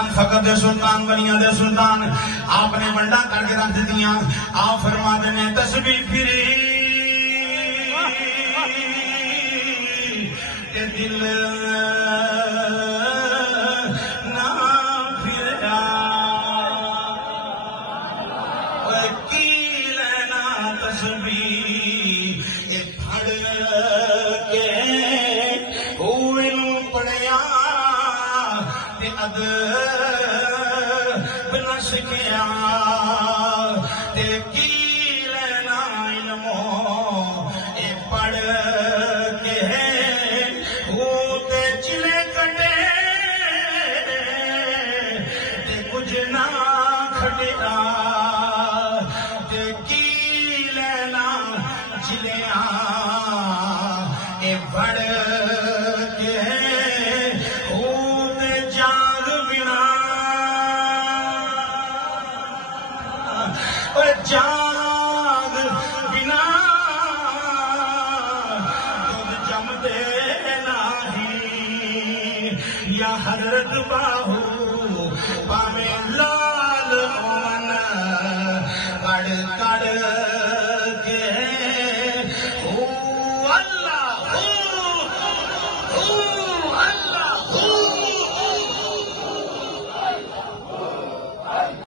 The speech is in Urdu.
سلطان فقط دے سلطان بنیا دے سلطان آپ نے ونڈا کر کے رکھ دیاں آپ فرما دینے تسبیح پھری کہ دل نہ پھریا کی لینا تسبیح پھڑ کے ہوئے نو پڑیا بنا سکیا کی لینا علموں اے پڑھ کے ہوتے چلے کٹے تے کچھ نہ کھٹیا کی لینا چلیا اے پڑھ کے جاگ بنا دودھ جم دے نہیں یا حضرت با